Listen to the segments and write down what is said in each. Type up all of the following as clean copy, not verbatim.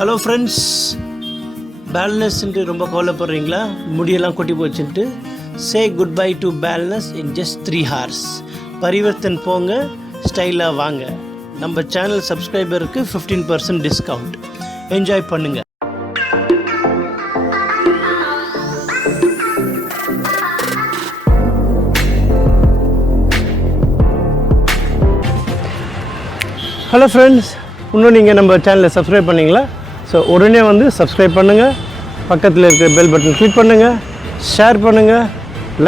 Hello friends, பேலன்ஸ்ன்ட்டு ரொம்ப கவலைப்படுறீங்களா? முடியெல்லாம் கொட்டி போச்சுன்ட்டு say good bye to baldness in just 3 hours. Parivartan போங்க, ஸ்டைலாக வாங்க. நம்ம சேனல் சப்ஸ்கிரைபருக்கு 15% டிஸ்கவுண்ட். என்ஜாய் பண்ணுங்கள். ஹலோ ஃப்ரெண்ட்ஸ், இன்னும் நீங்கள் நம்ம சேனலை சப்ஸ்கிரைப் பண்ணிங்களா? ஸோ உடனே வந்து சப்ஸ்கிரைப் பண்ணுங்கள், பக்கத்தில் இருக்கிற பெல் பட்டன் கிளிக் பண்ணுங்கள், ஷேர் பண்ணுங்கள்,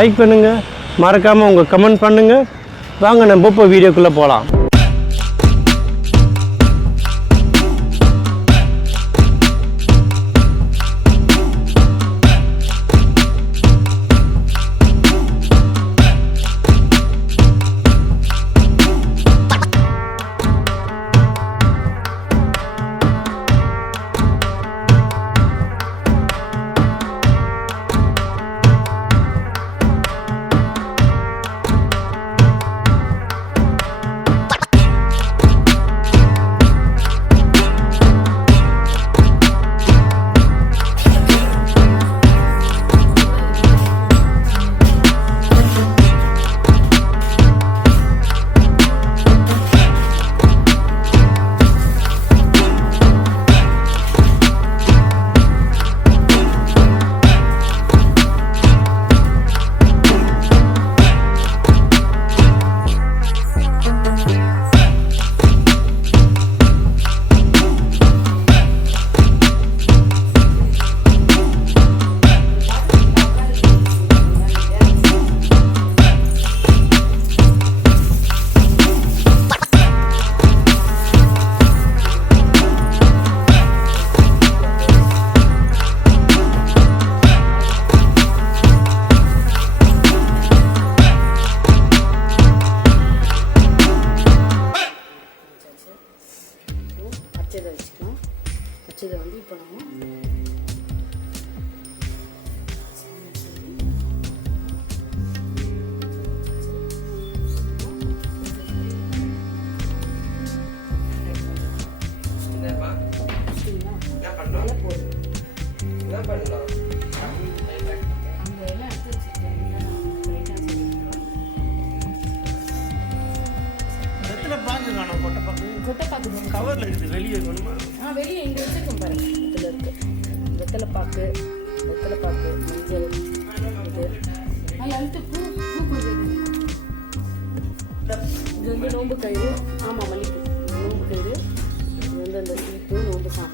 லைக் பண்ணுங்கள், மறக்காமல் உங்கள் கமெண்ட் பண்ணுங்கள். வாங்க நம்ம இப்போ வீடியோக்குள்ளே போகலாம். பச்சதை வந்து இப்போ நம்ம கவரில் இருக்குது, வெளியே வேணுமா? வெளியே இங்கே வச்சுருக்கோம் பாருங்க. இதில் இருக்குது வெத்தலைப்பாக்கு, மஞ்சள், இது அதில் அழுத்து பூ கொடுக்குறது. இது வந்து நோம்பு கயிறு. ஆமாம், மல்லிப்பூ நோம்பு கயிறு. இது வந்து அந்த சீப்பு நோம்பு சாப்பிட்டு